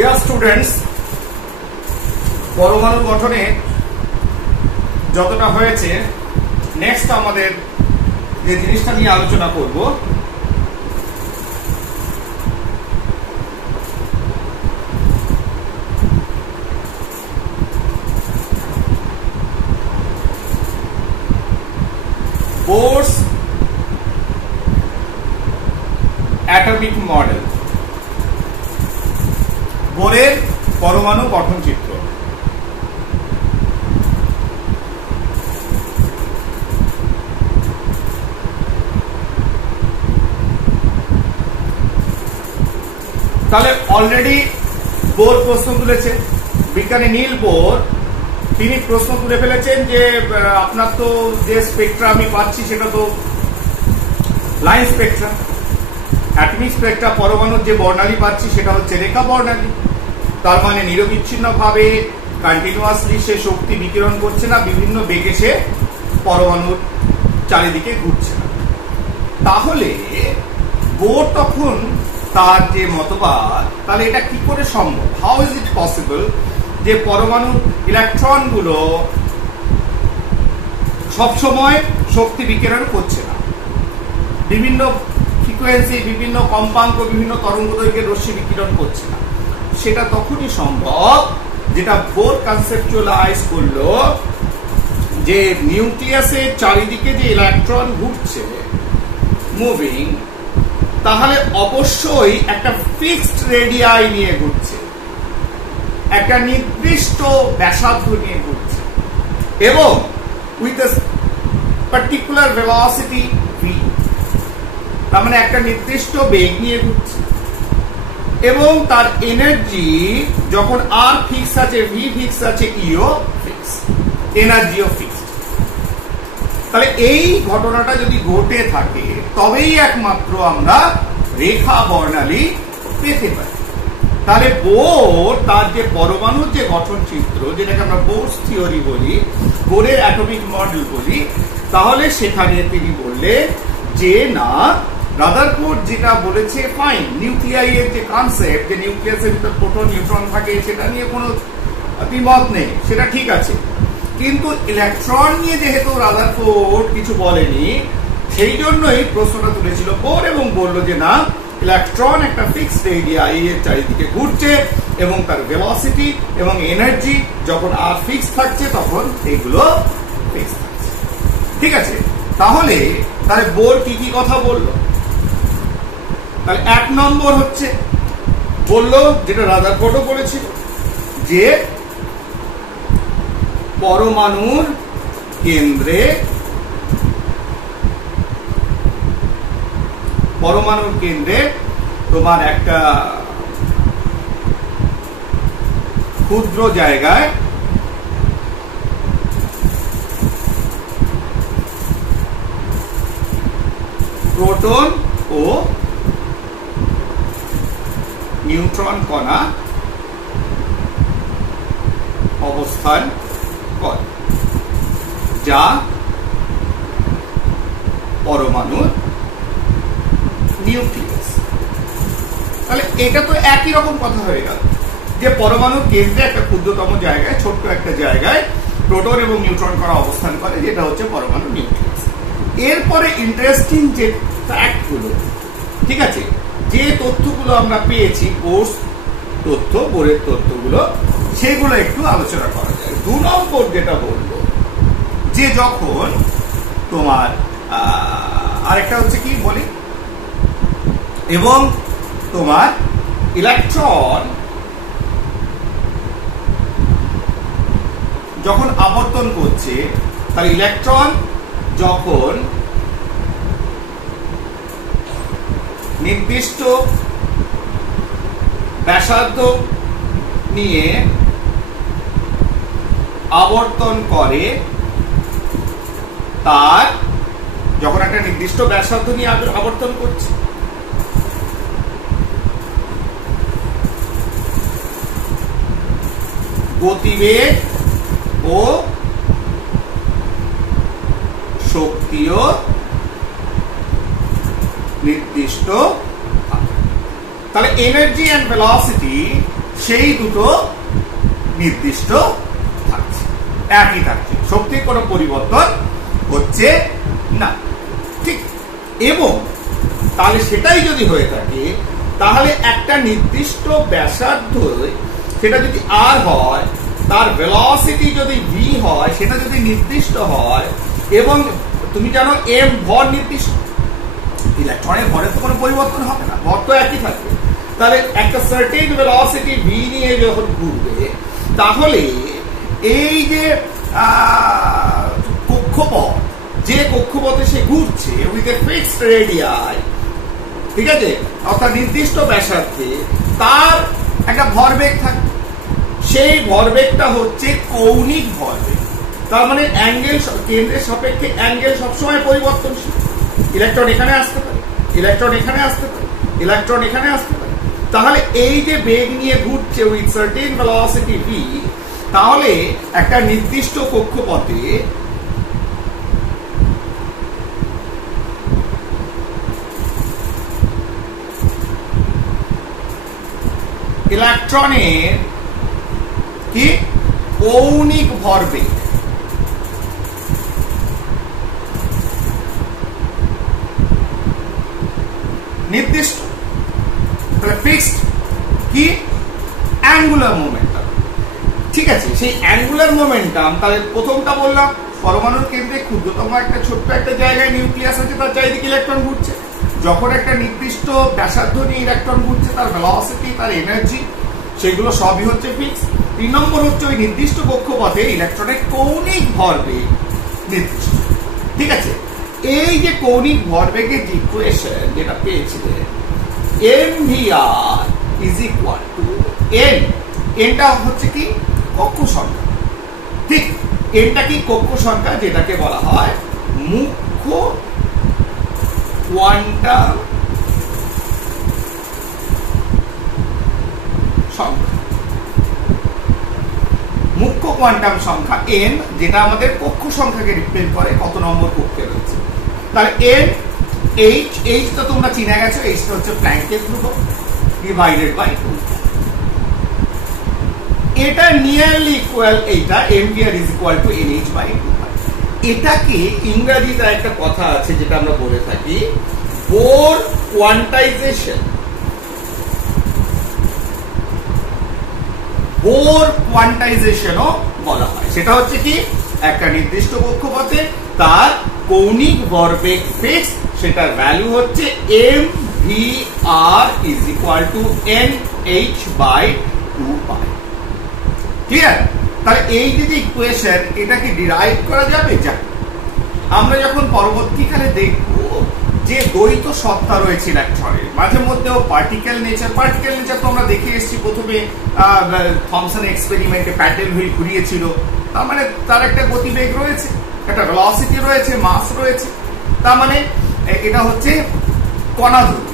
Dear students, পরমাণু গঠনে যতটা হয়েছে, নেক্সট আমাদের যে জিনিসটা নিয়ে আলোচনা করব Bohr's অ্যাটমিক মডেল, বোরের পরমাণু গঠন চিত্র। তাহলে অলরেডি বোর প্রশ্ন তুলেছে, বিজ্ঞানী নীল বোর। তিনি প্রশ্ন তুলে ফেলেছেন যে আপনার তো যে স্পেকট্রা আমি পাচ্ছি সেটা তো লাইন স্পেকট্রা, অ্যাটমিক স্পেকট্রা, পরমাণুর যে বর্ণালী পাচ্ছি সেটা হচ্ছে রেখা বর্ণালী। তার মানে নিরবিচ্ছিন্ন ভাবে কন্টিনিউয়াসলি সে শক্তি বিকিরণ করছে না, বিভিন্ন বেগে সে পরমাণুর চারিদিকে ঘুরছে না। তাহলে বোর তখন তার যে মতবাদ, তাহলে এটা কি করে সম্ভব? হাউ ইজ ইট পসিবল যে পরমাণুর ইলেকট্রন গুলো সবসময় শক্তি বিকিরণ করছে না, বিভিন্ন ফ্রিকোয়েন্সি, বিভিন্ন কম্পাঙ্ক, বিভিন্ন তরঙ্গ দৈর্ঘ্যের রশ্মি বিকিরণ করছে না? সেটা তখনই সম্ভব যেটা বোর কনসেপচুয়ালাইজ করলো যে নিউক্লিয়াসের চারিদিকে যে ইলেকট্রন ঘুরছে, মুভিং, তাহলে অবশ্যই একটা ফিক্সড রেডিয়াই নিয়ে ঘুরছে, একটা নির্দিষ্ট ব্যাসার্ধ নিয়ে ঘুরছে, এবং with a particular velocity V, তার মানে একটা নির্দিষ্ট বেগ নিয়ে ঘুরছে, এবং তার এনার্জি যখন আর ফিক্স আছে, ভি ফিক্স আছে, ইও ফিক্স, এনার্জিও ফিক্সড। তাহলে এই ঘটনাটা যদি ঘটে থাকে তবেই একমাত্র আমরা রেখা বর্ণালী পেতে পারি। তাহলে বোর তার যে পরমাণুর যে গঠন চিত্র, যেটাকে আমরা বোরস থিওরি বলি, বোরের অ্যাটমিক মডেল বলি, তাহলে সেখানে তিনি বললেন যে না, রাদারফোর্ড যেটা বলেছে ফাইন, নিউক্লিয়াই এর যে কনসেপ্ট, যে নিউক্লিয়াসের ভিতর প্রোটন নিউট্রন থাকে, সেটা নিয়ে কোনো দ্বিমত নেই, সেটা ঠিক আছে। কিন্তু ইলেকট্রন নিয়ে যেহেতু রাদারফোর্ড কিছু বলেনি, সেই জন্যই প্রশ্নটা তুলেছিল বোর এবং বলল যে না, ইলেকট্রন একটা ফিক্সড এরিয়া এর চারিদিকে ঘুরছে এবং তার ভেলোসিটি এবং এনার্জি যখন আর ফিক্স থাকছে তখন এগুলো ফিক্স থাকছে। ঠিক আছে, তাহলে বোর কি কি কথা বললো? তাহলে এক নম্বর হচ্ছে বললো, যেটা রাদারফোর্ডও বলেছিল, যে পরমাণুর কেন্দ্রে তোমার একটা ক্ষুদ্র জায়গায় প্রোটন ও নিউট্রন কণা অবস্থান করে, যা পরমাণুর নিউক্লিয়াস। তাহলে এটা তো একই রকম কথা হয়ে গেল যে পরমাণুর কেন্দ্রে একটা ক্ষুদ্রতম জায়গায়, ছোট্ট একটা জায়গায় প্রোটন এবং নিউট্রন কণা অবস্থান করে, যেটা হচ্ছে পরমাণুর নিউক্লিয়াস। এরপরে ইন্টারেস্টিং যে ফ্যাক্ট গুলো, ঠিক আছে, যে তথ্যগুলো আমরা পেয়েছি, বোরস তথ্য, বোরের তথ্যগুলো, সেগুলো একটু আলোচনা করা যায়। 2 নম্বর যেটা বলবো, যে যখন তোমার আরেকটা হচ্ছে কি বলি, এবং তোমার ইলেকট্রন যখন আবর্তন করছে, তাহলে ইলেকট্রন যখন নির্দিষ্ট ব্যাসার্ধ নিয়ে আবর্তন করে, তার যখন একটা নির্দিষ্ট ব্যাসার্ধ নিয়ে আবর্তন করছে, গতিবেগ ও শক্তিও নির্দিষ্ট। তাহলে এনার্জি এন্ড ভেলোসিটি সেই দুটো নির্দিষ্ট থাকছে, একই থাকছে, শক্তির কোনো পরিবর্তন হচ্ছে না। ঠিক, এবং তাহলে সেটাই যদি হয়ে থাকে তাহলে একটা নির্দিষ্ট ব্যাসার্ধ সেটা যদি আর হয়, তার ভেলোসিটি যদি ভি হয়, সেটা যদি নির্দিষ্ট হয়, এবং তুমি জানো এম ভর নির্দিষ্ট, ইলেকট্রনের ভরের তো কোনো পরিবর্তন হবে না, ভর তো একই থাকবে। তাহলে একটা সার্টেন ভেলোসিটি ভি নিয়ে যখন ঘুরবে, তাহলে এই যে কক্ষপথ, যে কক্ষপথে সে ঘুরছে উইথ এ ফিক্সড রেডিয়াই, ঠিক আছে, অর্থাৎ নির্দিষ্ট ব্যাসার্ধে, তার একটা ভরবেগ থাকে। সেই ভরবেগটা হচ্ছে কৌণিক ভরবেগ। তার মানে অ্যাঙ্গেল, কেন্দ্রের সাপেক্ষে অ্যাঙ্গেল সবসময় পরিবর্তনশীল। ইলেকট্রন এখানে আসতে পারে, ইলেকট্রন এখানে আসতে পারে, ইলেকট্রন এখানে আসতে পারে। তাহলে এই যে বেগ নিয়ে ঘুরছে উইথ সার্টেন ভেলোসিটি ভি, তাহলে একটা নির্দিষ্ট কক্ষপথে ইলেকট্রনের কি কৌণিক ভরবেগ নির্দিষ্ট, ফিক্সড কি অ্যাঙ্গুলার মোমেন্টাম। ঠিক আছে, সেই অ্যাঙ্গুলার মোমেন্টাম, তাহলে প্রথমটা বললাম পরমাণুর কেন্দ্রে ক্ষুদ্রতম একটা ছোট্ট একটা জায়গায় নিউক্লিয়াস আছে, তার চারিদিকে ইলেকট্রন ঘুরছে। যখন একটা নির্দিষ্ট ব্যাসার্ধ নিয়ে ইলেকট্রন ঘুরছে, তার ভেলোসিটি, তার এনার্জি, সেগুলো সবই হচ্ছে ফিক্স। 3 নম্বর হচ্ছে ওই নির্দিষ্ট কক্ষপথে ইলেকট্রনের কৌণিক ভরবেগ নির্দিষ্ট। ঠিক আছে, এই যে কৌণিক ভরবেগের যে ইকুয়েশন যেটা পেয়েছিলেন, mvr is equal two n, এনটা হচ্ছে কি কক্ষ সংখ্যা। ঠিক, এনটা কি কক্ষ সংখ্যা, যেটাকে বলা হয় মুখ্য কোয়ান্টাম সংখ্যা। মুখ্য কোয়ান্টাম সংখ্যা n, যেটা আমাদের কক্ষ সংখ্যাকে রিপ্রেজেন্ট করে, কত নম্বর কক্ষে রয়েছে। তাহলে n, h তো তোমরা চিনে গেছো, h টা হচ্ছে প্ল্যাঙ্কের ধ্রুবক ডিভাইডেড বাই 2। এটা নিয়ারলি ইকুয়াল, এইটা mvr is equal to nh by 2। এটাকে ইংরেজিতে একটা কথা আছে যেটা আমরা বলে থাকি বোর কোয়ান্টাইজেশন। বোর কোয়ান্টাইজেশনও বলা হয়। সেটা হচ্ছে কি, একটা নির্দিষ্ট কক্ষপথে তার কৌণিক ভরবেগ ফিক্স, সেটার ভ্যালু হচ্ছে mvr is equal to nh by 2 pi. Clear? তাহলে এই যে ইকুয়েশন, এটাকে ডিরাইভ করা যাবে। যা আমরা যখন পরবর্তীকালে দেখব যে দ্বৈত সত্তা রয়েছে ইলেকট্রনের, মাঝে মধ্যেও পার্টিকেল নেচার তো আমরা দেখে এসেছি। প্রথমে থমসন এক্সপেরিমেন্টে প্যাডেল হুইল ঘুরিয়েছিল, তার মানে তার একটা গতিবেগ রয়েছে, একটা ভেলোসিটি রয়েছে, মাস রয়েছে, তার মানে এটা হচ্ছে কণাধ্রুবী।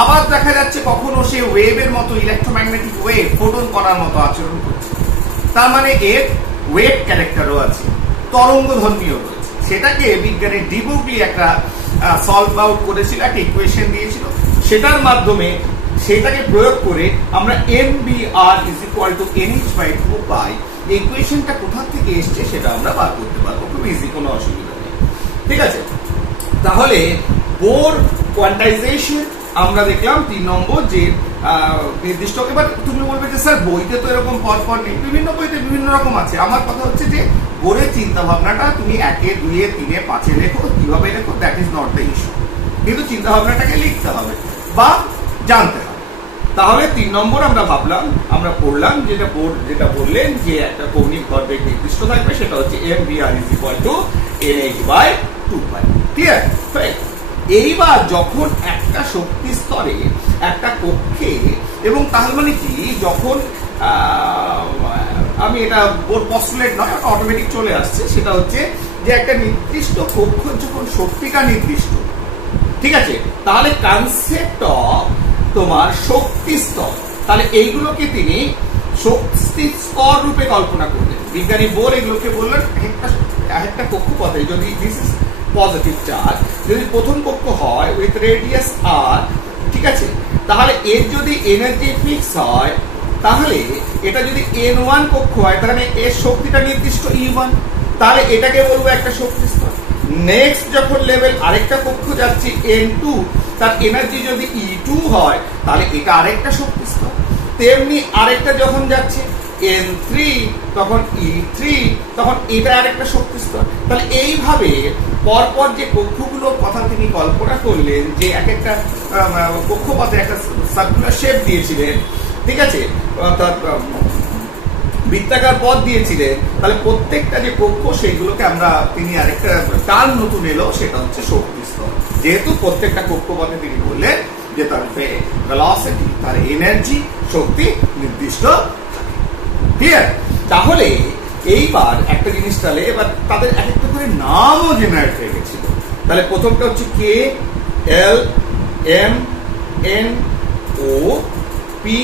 আবার দেখা যাচ্ছে কখনো সে ওয়েভের মতো, ইলেকট্রোম্যাগনেটিক ওয়েভ ফোটন কণার মতো আচরণ করছে, তার মানে এর ওয়েভ ক্যারেক্টারও আছে, তরঙ্গধর্মীও রয়েছে। সেটাকে বিজ্ঞানী ডি ব্রগলি একটা সলভ আউট করেছিল, একটা ইকুয়েশন দিয়েছিল, সেটার মাধ্যমে সেটাকে প্রয়োগ করে আমরা mvr is equal to nh by 2 pi. এই ইকুয়েশনটা কোথা থেকে এসছে সেটা আমরা বার করতে পারবো, খুব ইজি, কোনো অসুবিধা নেই। ঠিক আছে, তাহলে বোর কোয়ান্টাইজেশন আমরা দেখলাম 3 নম্বর, যে নির্দিষ্ট। এবার তুমি বলবে যে স্যার বইতে তো এরকম পরপর নেই, বিভিন্ন বইতে বিভিন্ন রকম আছে। আমার কথা হচ্ছে যে বোরের চিন্তা ভাবনাটা তুমি 1, 2, 3, 5 লেখো, কিভাবে লেখো, that is not the issue, কিন্তু চিন্তা ভাবনাটাকে লিখতে হবে বা জানতে হবে। তাহলে 3 নম্বর আমরা ভাবলাম, আমরা পড়লাম যেটা বোর্ড যেটা বললেন যে একটা কৌণিক ভরবেগ নির্দিষ্ট থাকবে, সেটা হচ্ছে mvr is equal to nh by 2 pi. Clear? এইবার যখন একটা শক্তি স্তরে, একটা কক্ষে, এবং তার মানে কি, যখন আমি এটা বোর পস্টুলেট নয়, অটোমেটিক চলে আসছে, সেটা হচ্ছে যে একটা নির্দিষ্ট কক্ষ যখন শক্তিটা নির্দিষ্ট, ঠিক আছে, তাহলে কনসেপ্ট অফ তোমার শক্তি স্তর, তাহলে এইগুলোকে তিনি শক্তি স্তর রূপে কল্পনা করলেন। বিজ্ঞানী বোর এগুলোকে বললেন একটা কক্ষপথে যদি দিস ইজ পজিটিভ চার্জ, যদি প্রথম কক্ষ হয় উইথ রেডিয়াস r, ঠিক আছে, তাহলে এর যদি এনার্জি ফিক্স হয়, তাহলে এটা যদি N1 কক্ষ হয় তাহলে এর শক্তিটা নির্দিষ্ট E1, তাহলে এটাকে বলবো একটা শক্তি স্তর। নেক্সট যখন লেভেল আরেকটা কক্ষ যাচ্ছে N2, তার এনার্জি যদি E2 হয় তাহলে এটা আরেকটা শক্তি স্তর। তেমনি আরেকটা যখন যাচ্ছে N3 তখন E3, তখন এটা আরেকটা শক্তি স্তর। তাহলে এইভাবে পরপর যে কক্ষগুলোর কথা তিনি কল্পনা করলেন, যে এক একটা কক্ষপথে একটা সার্কুলার শেপ দিয়েছিলেন, ঠিক আছে, অর্থাৎ বৃত্তাকার পথ দিয়েছিলেন, তাহলে প্রত্যেকটা যে কক্ষ সেইগুলোকে আমরা তিনি আরেকটা টার্ম নতুন এলো, সেটা হচ্ছে শক্তি স্তর। যেহেতু প্রত্যেকটা কক্ষপথে তিনি বললেন যে তার ভেলোসিটি, তার এনার্জি, শক্তি নির্দিষ্ট। ক্লিয়ার? তাহলে এইবার একটা জিনিস, তাহলে এবার তাদের এক একটা করে নামও জেনারেট হয়ে গেছিল। তাহলে প্রথমটা হচ্ছে কে, এল, এম, এন, ও, পি,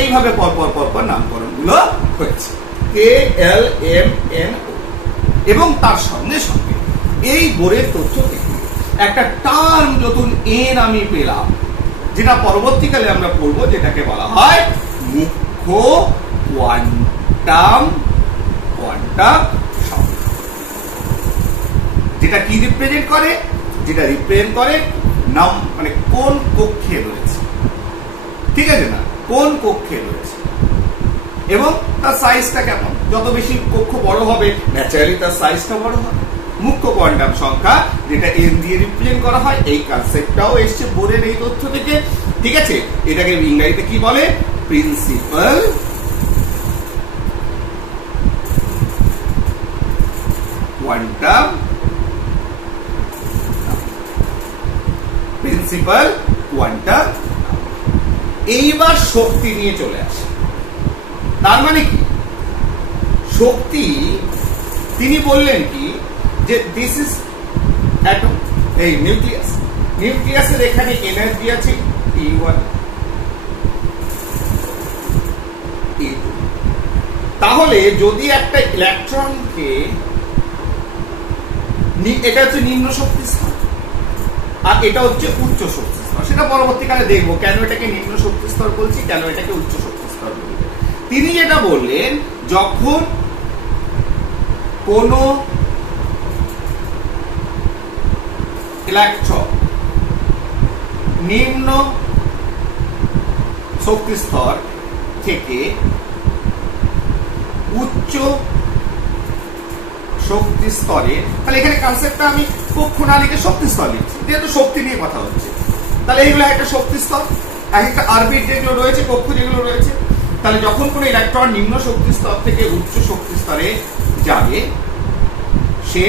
এইভাবে পরপর নামকরণ গুলো হয়েছে। কে, এল, এম, এন, ও। এবং তার সঙ্গে সঙ্গে এই বোরের তথ্য থেকে একটা টার্ম নতুন এন আমি পেলাম, যেটা পরবর্তীকালে আমরা পড়বো, যেটাকে বলা হয় মুখ্য কোয়ান্টাম সংখ্যা। যেটা কি রিপ্রেজেন্ট করে? যেটা রিপ্রেজেন্ট করে নাম, মানে কোন কক্ষে রয়েছে, ঠিক আছে না, কোন কক্ষে রয়েছে এবং তার সাইজটা কেমন। যত বেশি কক্ষ বড় হবে ন্যাচারালি তার সাইজটা বড় হবে। মুখ্য কোয়ান্টাম সংখ্যা, যেটা এন দিয়ে রিপ্রেজেন্ট করা হয়, এই কনসেপ্টটাও এসছে বোরের এই তথ্য থেকে, ঠিক আছে। এটাকে ইংরেজিতে কি বলে? Principal quantum, principal quantum. এইবার শক্তি নিয়ে চলে আসে। তার মানে কি? শক্তি তিনি বললেন কি, যে দিস ইজ অ্যাটম, এই নিউক্লিয়াস, নিউক্লিয়াসের এখানে এনার্জি আছে E1, E2। তাহলে যদি একটা ইলেকট্রনকে, এটা হচ্ছে নিম্ন শক্তি স্তর আর এটা হচ্ছে উচ্চ শক্তি স্তর, সেটা পরবর্তীকালে দেখবো কেন এটাকে নিম্ন শক্তি স্তর বলছি, কেন এটাকে উচ্চ শক্তি স্তর বলছি। তিনি যেটা বললেন, যখন কোন ইলেকট্রন নিম্ন শক্তি স্তর থেকে উচ্চ শক্তি স্তরে, তাহলে এখানে কনসেপ্টটা আমি কক্ষ না লিখে শক্তি স্তর লিখছি, যেহেতু শক্তি নিয়ে কথা হচ্ছে। তাহলে এইগুলো একটা শক্তি স্তর, এক একটা অরবিট যেগুলো রয়েছে, কক্ষ যেগুলো রয়েছে। তাহলে যখন কোন ইলেকট্রন নিম্ন শক্তি স্তর থেকে উচ্চ শক্তি স্তরে যাবে, সে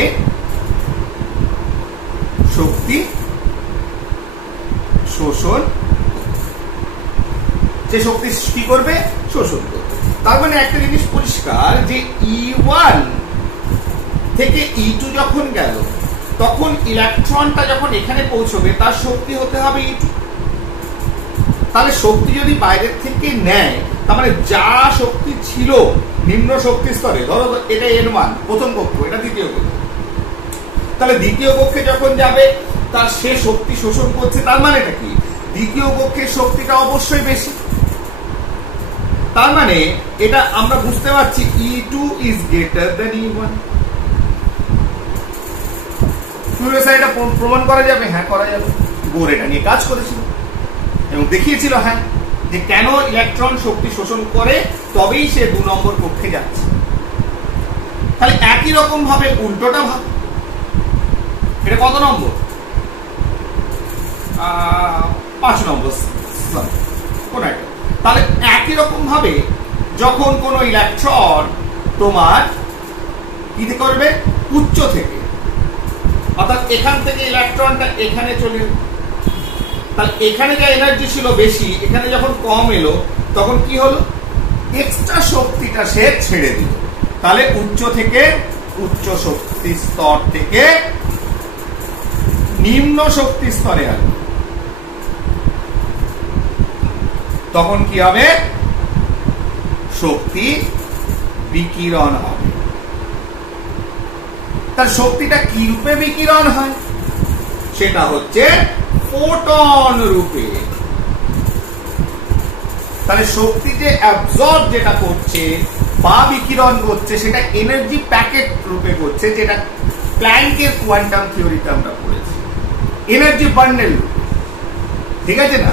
শক্তি শোষণ, যে শক্তি কি করবে? শোষণ করবে। তার মানে একটা জিনিস পরিষ্কার, যে E1 থেকে E2 যখন গেল, তখন ইলেকট্রনটা যখন এখানে পৌঁছবে তার শক্তি হতে হবে E2। তাহলে শক্তি যদি বাইরের থেকে নেয়, তার মানে যা শক্তি ছিল নিম্ন শক্তি স্তরে, ধরো এটা N1 প্রথম কক্ষ, এটা দ্বিতীয় কক্ষ, তাহলে দ্বিতীয় কক্ষে যখন যাবে তার সে শক্তি শোষণ করছে। তার মানেটা কি? দ্বিতীয় কক্ষের শক্তিটা অবশ্যই বেশি। তার মানে এটা আমরা বুঝতে পারছি E2 is greater than E1। এটা প্রমাণ করা যাবে? হ্যাঁ, করা যাবে। বোর এটা নিয়ে কাজ করেছিল এবং দেখিয়েছিল, হ্যাঁ, যে কেন ইলেকট্রন শক্তি শোষণ করে, তবেই সে 2 নম্বর কক্ষে যাচ্ছে। তাহলে একই রকম ভাবে উল্টোটা ভাব, এটা কত নম্বর? 5 নম্বর, কোন একটা। তাহলে একই রকম ভাবে যখন কোন ইলেকট্রন তোমার কি করবে? উচ্চ থেকে, অর্থাৎ এখান থেকে ইলেকট্রনটা এখানে চলে, তাহলে এখানে যা এনার্জি ছিল বেশি, এখানে যখন কম এলো, তখন কি হলো? এক্সট্রা শক্তিটা সে ছেড়ে দিল। তাহলে উচ্চ থেকে, উচ্চ শক্তি স্তর থেকে নিম্ন শক্তি স্তরে আসবে, তখন কি হবে? শক্তি বিকিরণ হবে। তার শক্তিটা কি রূপে বিকিরণ হয়? সেটা হচ্ছে ফোটন রূপে। তাহলে শক্তি যে অ্যাবজর্ব যেটা করছে বা বিকিরণ করছে সেটা এনার্জি প্যাকেট রূপে করছে, যেটা প্ল্যাঙ্কের কোয়ান্টাম থিওরিতে আমরা পড়েছি, এনার্জি বান্ডেল, ঠিক আছে না,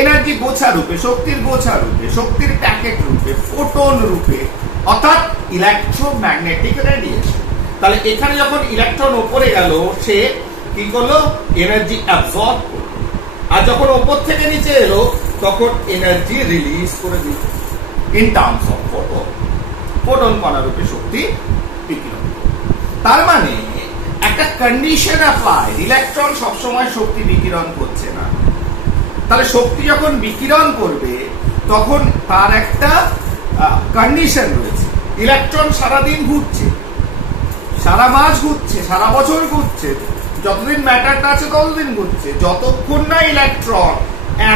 এনার্জি গোছা রূপে, শক্তির গোছা রূপে, শক্তির প্যাকেট রূপে, ফোটন রূপে, অর্থাৎ ইলেকট্রোম্যাগনেটিক রেডিয়েশন। তাহলে এখানে যখন ইলেকট্রন উপরে গেল সে কি করলো, এনার্জি অ্যাবজর্ব করলো, আর যখন উপর থেকে নিচে এলো তখন এনার্জি রিলিজ করে দিল in terms of photon, photon কণা রূপে শক্তি বিকিরণ। তার মানে একটা কন্ডিশন অ্যাপ্লাই, ইলেকট্রন সবসময় শক্তি বিকিরণ করছে না। তাহলে শক্তি যখন বিকিরণ করবে তখন তার একটা কন্ডিশন রয়েছে। ইলেকট্রন সারাদিন ঘুরছে, সারা মাস ঘুরছে, সারা বছর ঘুরছে, যতদিন ম্যাটারটা আছে ততদিন ঘুরছে। যতক্ষণ না ইলেকট্রন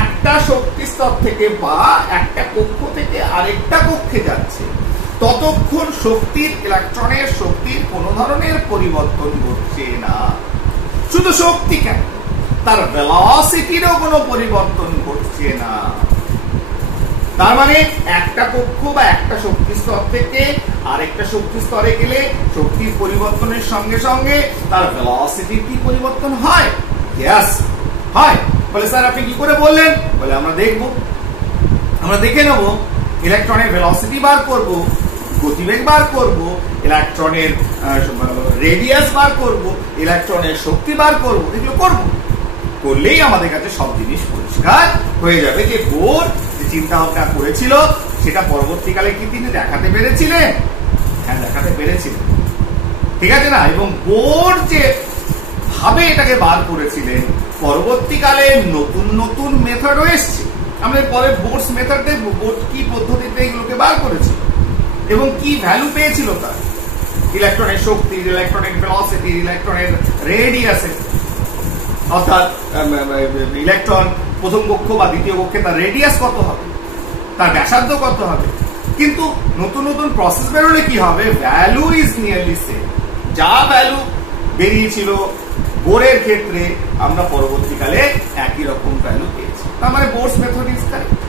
একটা শক্তি স্তর থেকে বা একটা কক্ষ থেকে আরেকটা কক্ষে যাচ্ছে ততক্ষণ শক্তির, ইলেকট্রনের শক্তির কোন ধরনের পরিবর্তন ঘটছে না। শুধু শক্তি কেন, তার ভেলোসিটিরও কোনো পরিবর্তন ঘটছে না। তার মানে একটা কক্ষ বা একটা শক্তি স্তর থেকে আরেকটা শক্তি স্তরে গেলে শক্তির পরিবর্তনের সঙ্গে সঙ্গে তার ভেলোসিটির কি পরিবর্তন হয়? ইয়েস, হয়। বলে স্যার আপনি কি করে বললেন? বলে আমরা দেখব, আমরা দেখে নেব। ইলেকট্রনের ভেলোসিটি বার করব, গতিবেগ বার করব, ইলেকট্রনের রেডিয়াস বার করব, ইলেকট্রনের শক্তি বার করব, এগুলো করব। করলেই আমাদের কাছে সব জিনিস পরিষ্কার হয়ে যাবে যে বোর যে চিন্তা ভাবনা করেছিল সেটা পরবর্তীকালে কি তিনি দেখাতে পেরেছিলেন? হ্যাঁ, দেখাতে পেরেছিলেন, ঠিক আছে না। এবং বোর যে ভাবে এটাকে বার করেছিলেন, পরবর্তীকালে নতুন নতুন মেথডও এসছে। আমাদের পরে বোর্স মেথড দেখবো, বোর কি পদ্ধতিতে এগুলোকে বার করেছিল এবং কি ভ্যালু পেয়েছিল তার, ইলেকট্রনের শক্তি, ইলেকট্রনের ভেলোসিটি, ইলেকট্রনের রেডিয়াসের, অর্থাৎ ইলেকট্রন প্রথম কক্ষ বা দ্বিতীয় কক্ষে তার রেডিয়াস কত হবে, তার ব্যাসার্ধ কত হবে। কিন্তু নতুন নতুন প্রসেস বেরোলে কি হবে, ভ্যালু ইজ নিয়ারলি সেম। যা ভ্যালু বেরিয়েছিল বোরের ক্ষেত্রে আমরা পরবর্তীকালে একই রকম ভ্যালু পেয়েছি। তার মানে বোরস মেথড ইজ কারেক্ট,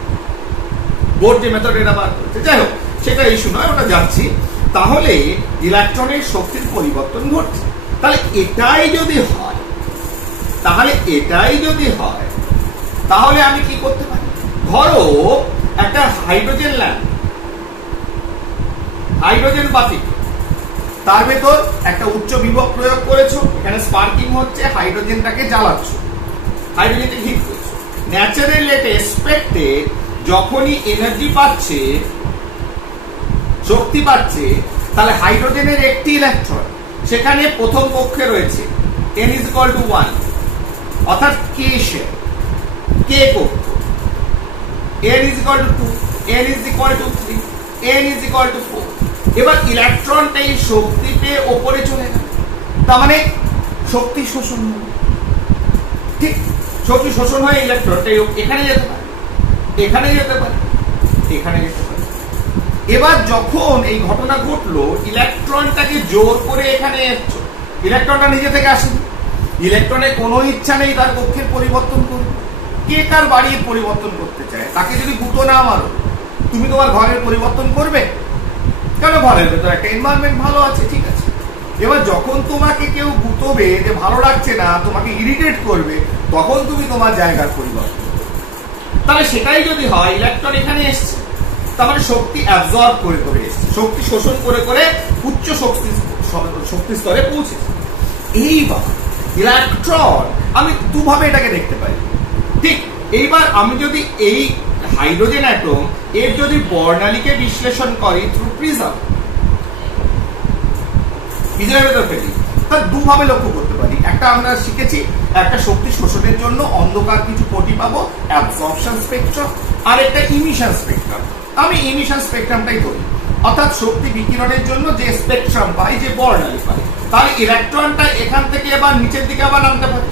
বোর যে মেথড এটা বার করেছে। যাই হোক, সেটা ইস্যু নয়, ওটা যাচ্ছি। তাহলে ইলেকট্রনের শক্তির পরিবর্তন ঘটছে। তাহলে এটাই যদি হয়, তাহলে আমি কি করতে পারি? ধরো একটা হাইড্রোজেন ল্যাম্প, হাইড্রোজেন বাতি, তার ভেতর একটা উচ্চ বিভব প্রয়োগ করেছো, এখানে স্পার্কিং হচ্ছে, হাইড্রোজেনটাকে জ্বালাচ্ছ, হাইড্রোজেনকে হিট করছো। ন্যাচারালি এটা এক্সপেক্টেড যখনই এনার্জি পাচ্ছে, শক্তি পাচ্ছে, তাহলে হাইড্রোজেনের একটি ইলেকট্রন সেখানে প্রথম কক্ষে রয়েছে, n = 1, অর্থাৎ k শেপ, k কক্ষ, n = 2, n = 3, n = 4। এবার ইলেকট্রনটা এই শক্তি পেয়ে ওপরে চলে গেল, তার মানে শক্তি শোষণ হল। ঠিক, শক্তি শোষণ হয়ে ইলেকট্রনটা এখানে যেতে পারে, এখানে যেতে পারে, এখানে যেতে পারে। এবার যখন এই ঘটনা ঘটলো, ইলেকট্রনটাকে জোর করে এখানে এসছো, ইলেকট্রনটা নিজে থেকে আসেনি, ইলেকট্রনের কোনো ইচ্ছা নেই তার কক্ষের পরিবর্তন করবে। কে কার বাড়ির পরিবর্তন করতে চায়? তাকে যদি গুঁতো না মারো, তুমি তোমার ঘরের পরিবর্তন করবে কেন? ঘরের ভেতর একটা এনভায়রনমেন্ট ভালো আছে, ঠিক আছে। এবার যখন তোমাকে কেউ গুঁতোবে, যে ভালো লাগছে না, তোমাকে ইরিটেট করবে, তখন তুমি তোমার জায়গার পরিবর্তন করবে। তাহলে সেটাই যদি হয়, ইলেকট্রন এখানে এসছে, তার মানে শক্তি অ্যাবজর্ব করে করে এসছে, শক্তি শোষণ করে করে উচ্চ শক্তি স্তরে পৌঁছেছে। এইবার ইলেকট্রন আমি দুভাবে এটাকে দেখতে পারি। ঠিক, এইবার আমি যদি এই হাইড্রোজেন অ্যাটম এর যদি বর্ণালীকে বিশ্লেষণ করি থ্রু প্রিজম, প্রিজমের ভেতর ফেলি, তার দুভাবে লক্ষ্য করতে পারি। একটা আমরা শিখেছি, একটা শক্তি শোষণের জন্য অন্ধকার কিছু পটি পাবো, অ্যাবজর্পশন স্পেকট্রাম, আর একটা ইমিশন স্পেকট্রাম। আমি ইমিশন স্পেকট্রামটাই ধরি, অর্থাৎ শক্তি বিকিরণের জন্য যে স্পেকট্রাম পাই, যে বর্ণালী পাই। তাহলে ইলেকট্রনটা এখান থেকে এবার নিচের দিকে আবার নামতে পারে,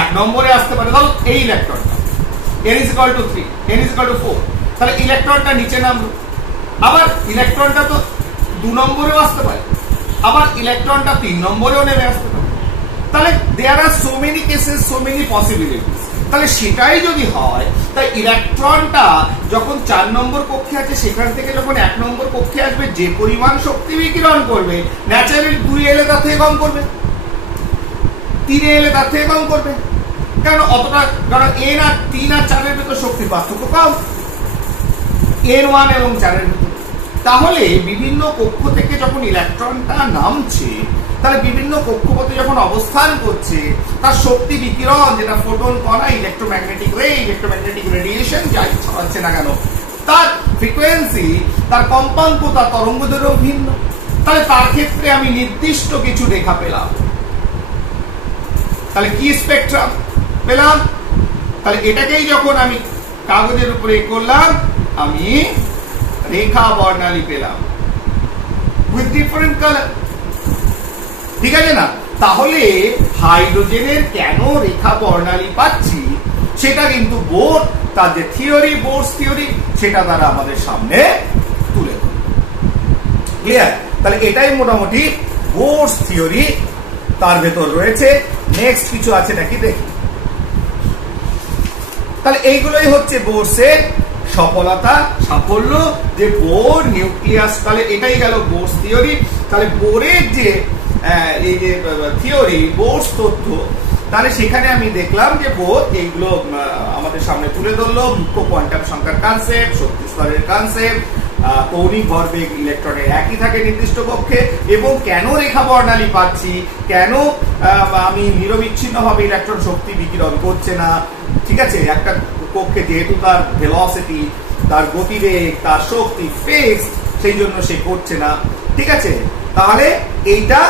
1 নম্বরে আসতে পারে। ধরো এই ইলেকট্রনটা n = 3, n = 4, তাহলে ইলেকট্রনটা নিচে নামলো। আবার ইলেকট্রনটা তো 2 নম্বরেও আসতে পারে, আবার ইলেকট্রনটা 3 নম্বরেও নেমে আসতে পারে। তাহলে there are so many cases, so many possibilities. তাহলে সেটাই যদি হয়, তাই ইলেকট্রনটা যখন 4 নম্বর কক্ষে আছে সেখান থেকে যখন 1 নম্বর কক্ষে আসবে, যে পরিমাণ শক্তি বিকিরণ করবে, ন্যাচারালি 2 এলে তার থেকে কম করবে, 3 এলে তার থেকে কম করবে। কেন অতটা? কারণ n আর 3 আর 4 এর ভেতর শক্তির পার্থক্য কম, n1 এবং 4 এর ভেতর। তাহলে বিভিন্ন কক্ষ থেকে যখন ইলেকট্রনটা নামছে, তাহলে বিভিন্ন কক্ষপথে যখন অবস্থান করছে, তার শক্তি বিকিরণ, যেটা ফোটন কণা, ইলেকট্রোম্যাগনেটিক ওয়েভ, ইলেকট্রোম্যাগনেটিক রেডিয়েশন যাই ছড়াচ্ছে না কেন, তার ফ্রিকোয়েন্সি, তার কম্পাঙ্ক, তার তরঙ্গদৈর্ঘ্য ভিন্ন। তাহলে তার ক্ষেত্রে আমি নির্দিষ্ট কিছু রেখা পেলাম। তাহলে কি স্পেকট্রাম পেলাম? তাহলে এটাকেই যখন আমি কাগজের উপরে করলাম, আমি রেখা বর্ণালী পেলাম উইথ ডিফারেন্ট কালার। ঠিক আছে না? তাহলে হাইড্রোজেনের কেন রেখা বর্ণালী পাচ্ছি সেটা কিন্তু বোর তার যে থিওরি, বোরস থিওরি, সেটা দ্বারা আমাদের সামনে তুলে ধরবে। ক্লিয়ার? তাহলে এটাই মোটামুটি বোরস থিওরি, তার ভেতর রয়েছে। নেক্সট কিছু আছে নাকি দেখি। তাহলে এইগুলোই হচ্ছে বোরসের সফলতা, সাফল্য, যে বোর নিউক্লিয়াস। তাহলে এটাই গেল বোরস থিওরি। তাহলে বোরের যে এই যে থিওরি, বোরস তথ্য, তাহলে সেখানে আমি দেখলাম যে বোর এইগুলো আমাদের সামনে তুলে ধরলো। মুখ্য কোয়ান্টাম সংখ্যার কনসেপ্ট, শক্তি স্তরের কনসেপ্ট, কৌণিক ভরবেগ ইলেকট্রনের একই থাকে নির্দিষ্ট কক্ষে, এবং কেন রেখা বর্ণালী পাচ্ছি, কেন আমি নিরবিচ্ছিন্নভাবে ইলেকট্রন শক্তি বিকিরণ করছে না। ঠিক আছে? একটা কক্ষে যেহেতু তার ভেলোসিটি, তার গতিবেগ, তার শক্তি ফিক্সড, সেই জন্য সে করছে না। ঠিক আছে? তাহলে এইটা,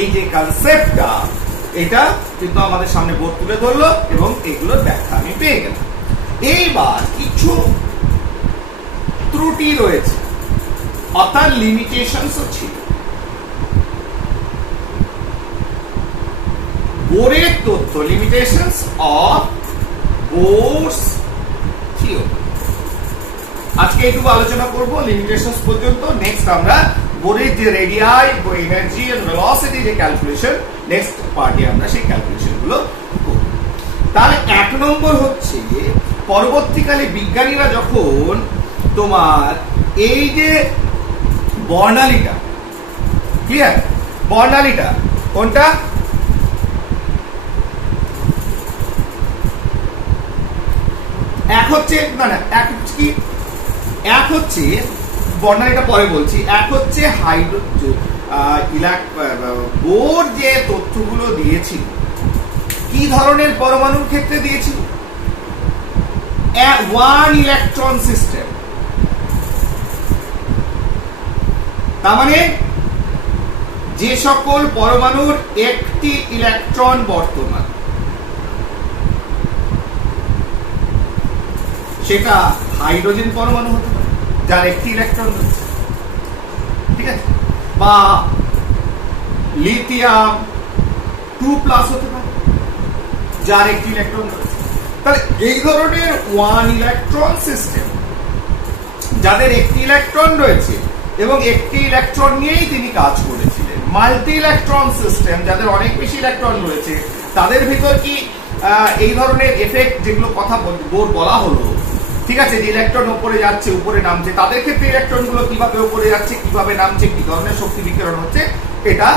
এই যে কনসেপ্টটা, এটা কিন্তু আমাদের সামনে বোর্ড তুলে ধরলো এবং এগুলোর ব্যাখ্যা আমি পেয়ে গেলাম। এইবার কিছু ত্রুটি রয়েছে, অর্থাৎ লিমিটেশনসও ছিল। বোরের তথ্য, লিমিটেশনস অফ বোরস থিওরি, আজকে এইটুকু আলোচনা করব লিমিটেশনস পর্যন্ত। নেক্সট আমরা বোরের যে রেডিয়াই, এনার্জি এন্ড ভেলোসিটি যে ক্যালকুলেশন, নেক্সট পার্টে আমরা সেই ক্যালকুলেশন গুলো করব। তাহলে 1 নম্বর হচ্ছে, পরবর্তীকালে বিজ্ঞানীরা যখন তোমার এই যে বর্ণালীটা, ক্লিয়ার? বর্ণালীটা কোনটা? এক হচ্ছে, না না, এক কি, এক হচ্ছে বর্ণালীটা পরে বলছি। এক হচ্ছে বোর যে তথ্যগুলো দিয়েছিল, কি ধরনের পরমাণুর ক্ষেত্রে দিয়েছিল? 1 ইলেকট্রন সিস্টেম। তার মানে যে সকল পরমাণুর একটি ইলেকট্রন বর্তমান, সেটা হাইড্রোজেন পরমাণু হতে পারে যার একটি ইলেকট্রন রয়েছে, ঠিক আছে, বা লিথিয়াম 2+ হতে পারে যার একটি ইলেকট্রন রয়েছে। তাহলে এই ধরনের 1 ইলেকট্রন সিস্টেম, যাদের একটি ইলেকট্রন রয়েছে এবং একটি ইলেকট্রন নিয়েই তিনি কাজ করেছিলেন। মাল্টি ইলেকট্রন সিস্টেম, যাদের অনেক বেশি ইলেকট্রন রয়েছে, তাদের ভিতর কি এই ধরনের এফেক্ট, যেগুলো কথা বলা হলো, ঠিক আছে, যে ইলেকট্রন উপরে যাচ্ছে, উপরে নামছে, তাদের ক্ষেত্রে ইলেকট্রন গুলো কিভাবে উপরে যাচ্ছে, কিভাবে নামছে, কি ধরনের শক্তি বিকিরণ হচ্ছে, এটা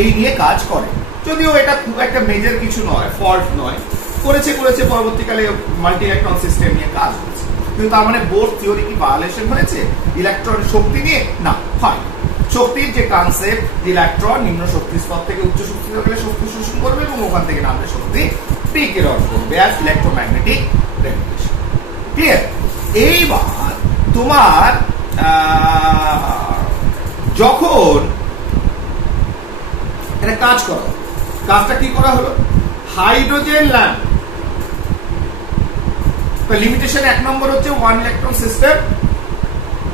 এই নিয়ে কাজ করে। যদিও এটা খুব একটা মেজর কিছু নয়, ফল্ট নয়, করেছে পরবর্তীকালে মাল্টি ইলেকট্রন সিস্টেম নিয়ে কাজ হচ্ছে। কিন্তু তার মানে বোর থিওরি কি ভায়োলেশন হয়েছে ইলেকট্রন শক্তি নিয়ে? না, হয়। শক্তির যে কনসেপ্ট, ইলেকট্রন নিম্ন শক্তি স্তর থেকে উচ্চ শক্তি স্তরে শক্তি শোষণ করবে এবং ওখান থেকে নামলে শক্তি বিকিরণ করবে, অ্যাজ ইলেকট্রোম্যাগনেটিক রেডিয়েশন। ক্লিয়ার? এইবার তোমার যখন এটা কাজ করা, কাজটা কি করা হলো? হাইড্রোজেন ল্যাম্প, লিমিটেশন 1 নম্বর হচ্ছে 1 ইলেকট্রন সিস্টেম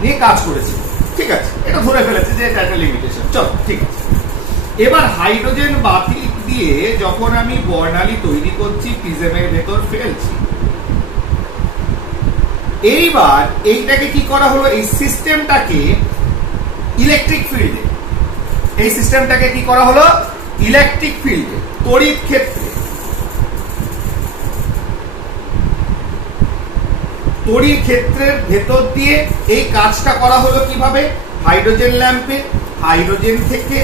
নিয়ে কাজ করেছে। ঠিক আছে, এটা ধরে ফেলেছে যে এটা একটা লিমিটেশন। চলো, ঠিক আছে। এবার হাইড্রোজেন বাতি দিয়ে যখন আমি বর্ণালী তৈরি করছি, প্রিজমের ভেতর ফেলছি, এইবার এইটাকে কি করা হলো? এই সিস্টেমটাকে ইলেকট্রিক ফিল্ডে, এই সিস্টেমটাকে কি করা হলো? ইলেকট্রিক ফিল্ডে, তড়িৎ ক্ষেত্রে তড়িৎ ক্ষেত্রের ভেতর দিয়ে এই কাজটা করা হলো কিভাবে? হাইড্রোজেন ল্যাম্পে হাইড্রোজেন থেকে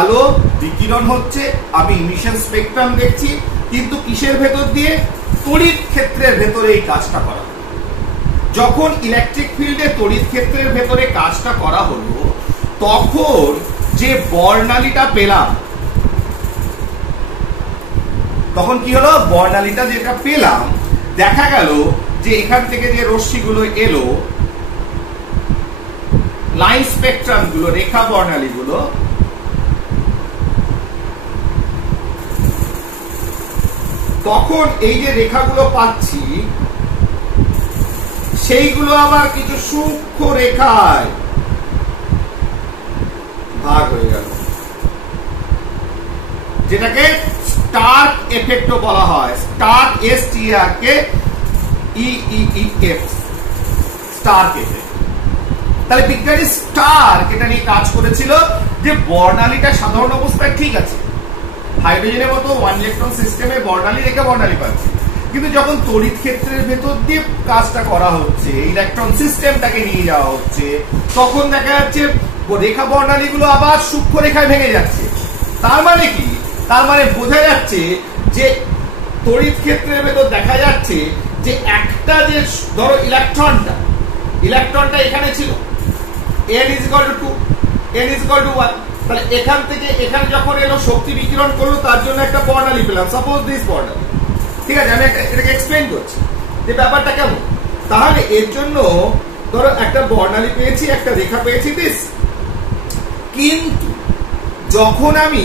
আলো বিকিরণ হচ্ছে, আমি ইমিশন স্পেকট্রাম দেখছি, কিন্তু কিসের ভেতর দিয়ে? তড়িৎ ক্ষেত্রের ভেতরে এই কাজটা করা হলো। যখন ইলেকট্রিক ফিল্ডে তড়িৎ ক্ষেত্রের ভেতরে কাজটা করা হলো, তখন যে বর্ণালীটা পেলাম, তখন কি হলো? বর্ণালীটা যেটা পেলাম, দেখা গেল যে এখান থেকে যে রশ্মিগুলো এলো, লাইন স্পেকট্রাম গুলো, রেখা বর্ণালী গুলো, তখন এই যে রেখাগুলো পাচ্ছি, সেইগুলো আবার কিছু সূক্ষ্ম রেখায় ভাগ হয়ে গেল, যেটাকে স্টার্ক এফেক্টও বলা হয়। স্টার্ক, STAR কে EEF, স্টার্ক এফেক্ট। তাহলে বিজ্ঞানী স্টার্ক এটা নিয়ে কাজ করেছিল যে বর্ণালীটা সাধারণ অবস্থায় ঠিক আছে, হাইড্রোজেনের মতো ওয়ান ইলেকট্রন সিস্টেমে বর্ণালী রেখে বর্ণালী পাচ্ছে, কিন্তু যখন তড়িৎ ক্ষেত্রের ভেতর দিয়ে কাজটা করা হচ্ছে, ইলেকট্রন সিস্টেমটাকে নিয়ে যাওয়া হচ্ছে, তখন দেখা যাচ্ছে রেখা বর্ণালীগুলো আবার সূক্ষ্ম রেখায় ভেঙে যাচ্ছে। তার মানে কি? তার মানে বোঝা যাচ্ছে যে তড়িৎ ক্ষেত্রের ভেতর দেখা যাচ্ছে যে একটা যে ধরো ইলেকট্রনটা এখানে ছিল, n = 2, n = 1, তাহলে এখান থেকে এখানে যখন এলো শক্তি বিকিরণ করলো, তার জন্য একটা বর্ণালী পেলাম, সাপোজ দিস বর্ণালী। ঠিক আছে, আমি এটাকে এক্সপ্লেইন করছি যে ব্যাপারটা কেমন। তাহলে এর জন্য ধরো একটা বর্ণালী পেয়েছি, একটা রেখা পেয়েছি দিস, কিন্তু যখন আমি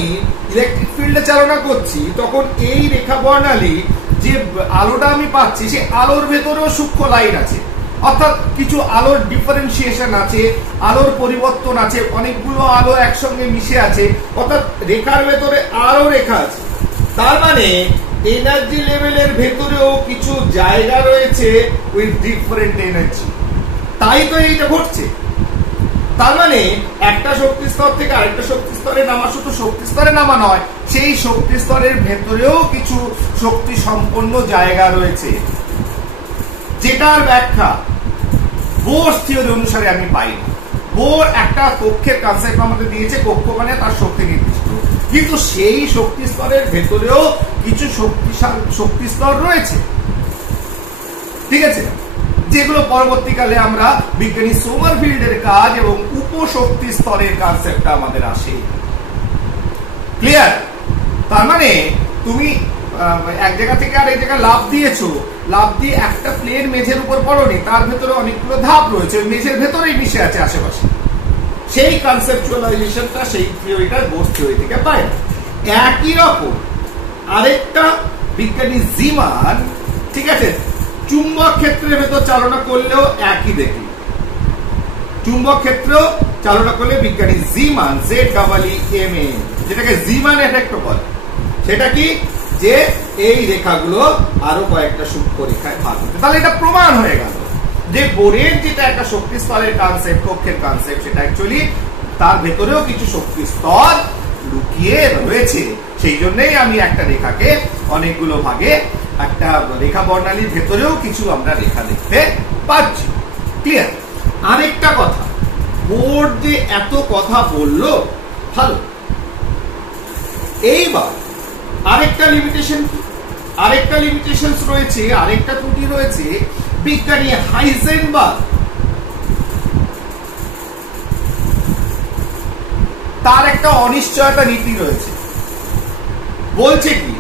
ইলেকট্রিক ফিল্ডে চালনা করছি, তখন এই রেখা বর্ণালী যে আলোটা আমি পাচ্ছি, সেই আলোর ভেতরেও সূক্ষ্ম লাইন আছে, অর্থাৎ কিছু আলোর ডিফারেন্সিয়েশন আছে, আলোর পরিবর্তন আছে, অনেকগুলো আলো একসঙ্গে মিশে আছে, অর্থাৎ রেখার ভেতরে আরো রেখা আছে। তার মানে এনার্জি লেভেলের ভেতরেও কিছু জায়গা রয়েছে উইথ ডিফারেন্ট এনার্জি, তাই তো এইটা ঘটছে। তার মানে একটা শক্তি স্তর থেকে আরেকটা শক্তি স্তরে নামা শুধু শক্তি স্তরে নামা নয়, সেই শক্তি স্তরের ভেতরেও কিছু শক্তি সম্পন্ন জায়গা রয়েছে, যেটার ব্যাখ্যা বোর থিওরি অনুসারে আমি পাই না। বোর একটা কক্ষের কনসেপ্ট আমাদের দিয়েছে, কক্ষ মানে তার শক্তি নির্দিষ্ট, কিন্তু সেই শক্তি স্তরের ভেতরেও কিছু শক্তি স্তর রয়েছে, ঠিক আছে, যেগুলো পরবর্তীকালে আমরা বিজ্ঞানী সোমারফিল্ডের কাজ এবং উপশক্তি স্তরের কনসেপ্টটা আমাদের আসে। ক্লিয়ার? তার মানে তুমি এক জায়গা থেকে আর এক জায়গায় লাফ দিয়েছো, লাফ দিয়ে একটা প্লেন মেঝের উপর পড়োনি, তার ভেতরে অনেকগুলো ধাপ রয়েছে, ওই মেঝের ভেতরেই মিশে আছে আশেপাশে। সেই কনসেপচুয়ালাইজেশনটা সেই থিওরিটা বোর থিওরি থেকে পায়। একই রকম আরেকটা বিজ্ঞানী জিমান, ঠিক আছে, চুম্বক ক্ষেত্রের ভেতর চালনা করলেও একই দেখি। চুম্বক ক্ষেত্রেও চালনা করলে বিজ্ঞানী জিমান, ZEEMAN, যেটাকে জিমান এফেক্ট বলে, সেটা কি? যে এই রেখাগুলো আরো কয়েকটা সূক্ষ্ম রেখায় ভাগ হচ্ছে। তাহলে এটা প্রমাণ হয়ে গেল যে বোরের যেটা একটা শক্তি স্তরের কনসেপ্ট, কক্ষের কনসেপ্ট, সেটা অ্যাকচুয়ালি তার ভেতরেও কিছু শক্তি স্তর লুকিয়ে রয়েছে। সেই জন্যই আমি একটা রেখাকে অনেকগুলো ভাগে, একটা রেখা বর্ণালীর ভেতরেও কিছু আমরা রেখা দেখতে পাচ্ছি। ক্লিয়ার? আরেকটা কথা, বোর যে এত কথা বললো, ভালো, এইবার আরেকটা লিমিটেশন, আরেকটা লিমিটেশনস রয়েছে, আরেকটা ত্রুটি রয়েছে। বিজ্ঞানী হাইজেনবার্গ তার একটা অনিশ্চয়তা নীতি রয়েছে। বলছে কি?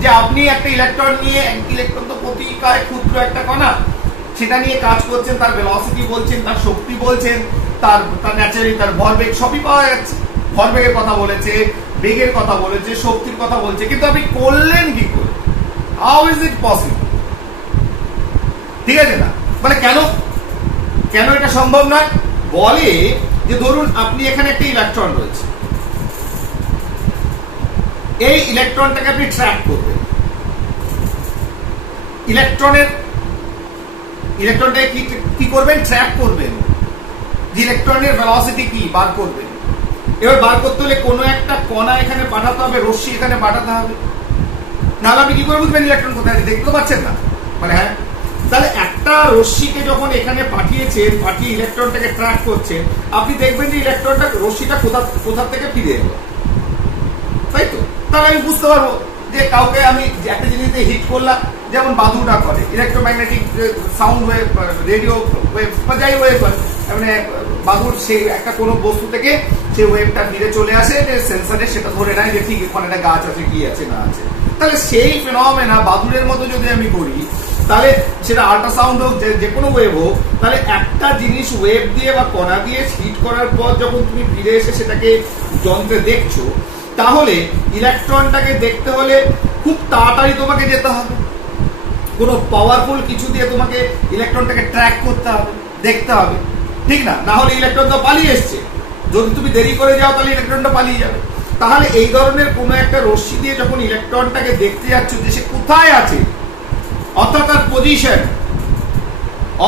যে আপনি একটা ইলেকট্রন নিয়ে, ইলেকট্রন তো প্রতি ইকায় ক্ষুদ্র একটা কণা, সেটা নিয়ে কাজ করছেন, তার ভেলোসিটি বলছেন, তার শক্তি বলছেন, তার ন্যাচারালি তার ভরবেগ সবই পাওয়া যাচ্ছে। ভরবেগের কথা বলেছে, বেগের কথা বলেছে, শক্তির কথা বলছে, কিন্তু আপনি করলেন কি করে? How is it possible? ঠিক আছে না? মানে কেন কেন এটা সম্ভব নয়? বলে যে ধরুন আপনি এখানে একটা ইলেকট্রন রয়েছে, এই ইলেকট্রনটাকে আপনি ট্র্যাক করবেন, ইলেকট্রনটাকে কি করবেন? ট্র্যাক করবেন, যে ইলেকট্রনের ভেলোসিটি কি বার করবেন। এবার বার করতে হলে কোনো একটা কণা এখানে পাঠাতে হবে, রশ্মি এখানে পাঠাতে হবে, নাহলে আপনি কি করে বুঝবেন ইলেকট্রন কোথায়? দেখতে পাচ্ছেন না, মানে হ্যাঁ। তাহলে একটা রশ্মিকে যখন এখানে পাঠিয়ে ইলেকট্রনটাকে ট্র্যাক করছে, আপনি দেখবেন যে ইলেকট্রনটা রশ্মিটা কোথা থেকে ফিরে এলো, তাই তো? তাহলে আমি বুঝতে পারবো যে কাউকে আমি একটা জিনিসে হিট করলাম, যেমন বাদুড়া করে electromagnetic sound wave, radio wave বা যাই ওয়েভ, মানে বাদুড় সেই একটা কোনো বস্তু থেকে সেই ওয়েভটা ফিরে চলে আসে, যে সেন্সারে সেটা ধরে নেয় যে ঠিক এখানে একটা গাছ আছে, কি আছে না আছে। তাহলে সেই ফেনোমেনা বাদুড়ের মতো যদি আমি করি, তাহলে সেটা আল্ট্রাসাউন্ড হোক, যে কোনো ওয়েভ হোক, তাহলে একটা জিনিস ওয়েভ দিয়ে বা কণা দিয়ে হিট করার পর যখন তুমি ফিরে এসে সেটাকে যন্ত্রে দেখছো, তাহলে ইলেকট্রনটাকে দেখতে হলে খুব তাড়াতাড়ি তোমাকে যেতে হবে, কোনো পাওয়ারফুল কিছু দিয়ে তোমাকে ইলেকট্রনটাকে ট্র্যাক করতে হবে, দেখতে হবে, ঠিক না? না হলে ইলেকট্রন তো পালিয়ে এসছে, যদি তুমি দেরি করে যাও তাহলে ইলেকট্রনটা পালিয়ে যাবে। তাহলে এই ধরনের কোনো একটা রশ্মি দিয়ে যখন ইলেকট্রনটাকে দেখতে যাচ্ছ যে সে কোথায় আছে, অর্থাৎ তার পজিশন,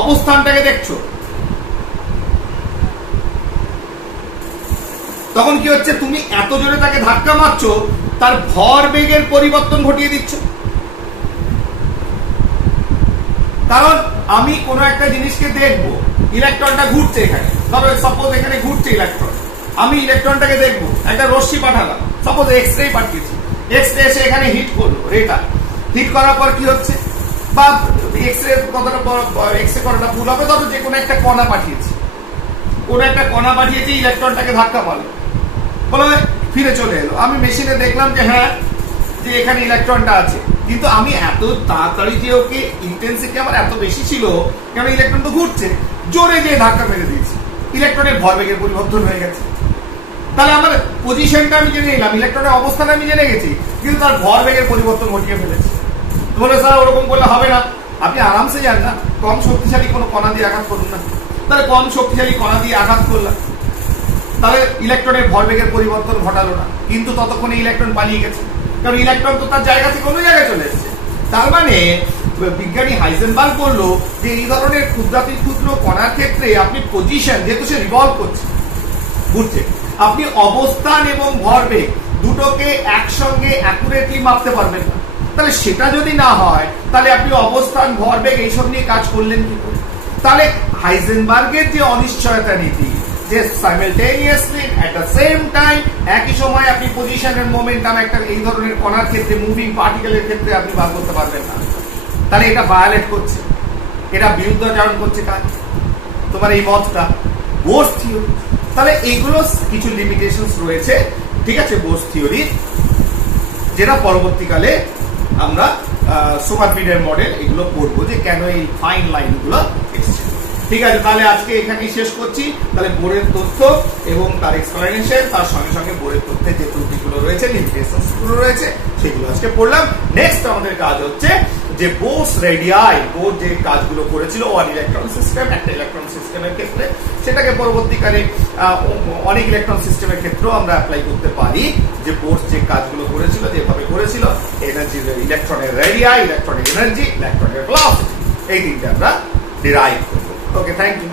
অবস্থানটাকে দেখছো, তখন কি হচ্ছে, তুমি এত জোরে তাকে ধাক্কা মারছো, তার ভর বেগের পরিবর্তন ঘটিয়ে দিচ্ছ। কারণ আমি কোনো একটা জিনিসকে দেখবো, ইলেকট্রনটা ঘুরছে এখানে, ধরো সাপোজ এখানে ঘুরছে ইলেকট্রন, আমি ইলেকট্রনটাকে দেখবো, একটা রশ্মি পাঠালাম, সাপোজ এক্স রে পাঠিয়েছি, এক্স রে এসে এখানে হিট করলো, রেটা হিট করার পর কি হচ্ছে, বা এক্স রে কতটা ভুল হবে, ধরো যে কোনো একটা কণা পাঠিয়েছি, ইলেকট্রনটাকে ধাক্কা মারলো, বলে ফিরে চলে এলো, আমি মেশিনে দেখলাম যে হ্যাঁ, যে এখানে ইলেকট্রনটা আছে, কিন্তু আমি এত তাড়াতাড়ি যে ওকে ইন্টেন্সিটি আমার এত বেশি ছিল, কারণ ইলেকট্রন তো ঘুরছে, জোরে যে ধাক্কা মেরে দিয়েছি, ইলেকট্রনের ভরবেগের পরিবর্তন হয়ে গেছে। তাহলে আমার পজিশনটা আমি জেনে নিলাম, ইলেকট্রনের অবস্থান আমি জেনে গেছি, কিন্তু তার ভরবেগের পরিবর্তন ঘটিয়ে ফেলেছি। বলে স্যার ওরকম করলে হবে না, আপনি আরামসে যান না, কম শক্তিশালী কোনো কণা দিয়ে আঘাত করুন না। তাহলে কম শক্তিশালী কণা দিয়ে আঘাত করলাম, তাহলে ইলেকট্রনের ভরবেগের পরিবর্তন ঘটালো না, কিন্তু ততক্ষণে ইলেকট্রন পালিয়ে গেছে, কারণ ইলেকট্রন তো তার জায়গা থেকে অন্য জায়গায় চলে এসেছে। তার মানে বিজ্ঞানী হাইজেনবার্গ বললো যে এই ধরনের ক্ষুদ্রাতি ক্ষুদ্র কণার ক্ষেত্রে আপনি পজিশন, যেহেতু সে রিভলভ করছে, ঘুরছে, আপনি অবস্থান এবং ভরবেগ দুটোকে একসঙ্গে অ্যাকুরেটলি মাপতে পারবেন না। তাহলে সেটা যদি না হয়, তাহলে আপনি অবস্থান, ভরবেগ এইসব নিয়ে কাজ করলেন কি করে? তাহলে হাইজেনবার্গের যে অনিশ্চয়তা নীতি, যে simultaneously at the same time একই সময় আপনি পজিশন এন্ড মোমেন্টাম একটা এই ধরনের কণার ক্ষেত্রে, মুভিং পার্টিকেলের ক্ষেত্রে আপনি বার করতে পারবেন না, তাহলে এটা ভায়োলেট করছে, এটা বিরুদ্ধাচরণ করছে কাজ তোমার এই মতটা, বোরস থিওরি। তাহলে এইগুলো কিছু লিমিটেশনস রয়েছে, ঠিক আছে, বোরস থিওরি, যেটা পরবর্তীকালে আমরা সুপারফিডের মডেল এগুলো পড়বো, যে কেন এই ফাইন লাইন গুলো এসছে। ঠিক আছে, তাহলে আজকে এখানেই শেষ করছি। তাহলে বোরের তথ্য এবং তার এক্সপ্লেনেশন, তার সঙ্গে সঙ্গে বোরের তথ্যে যে ত্রুটিগুলো রয়েছে, লিমিটেশনস গুলো রয়েছে, সেগুলো আজকে পড়লাম। নেক্সট আমাদের কাজ হচ্ছে যে বোরস রেডিয়াই, বোর যে কাজগুলো করেছিল ওয়ান ইলেকট্রন সিস্টেম, একটা ইলেকট্রন সিস্টেমের ক্ষেত্রে, সেটাকে পরবর্তীকালে অনেক ইলেকট্রন সিস্টেমের ক্ষেত্রেও আমরা অ্যাপ্লাই করতে পারি, যে বোরস যে কাজগুলো করেছিল, যেভাবে করেছিল, এনার্জি, ইলেকট্রনের রেডিয়াই, ইলেকট্রনের এনার্জি, ইলেকট্রনের ভেলোসিটি, এই তিনটা আমরা ডিরাইভ করবো। ওকে, থ্যাংক ইউ।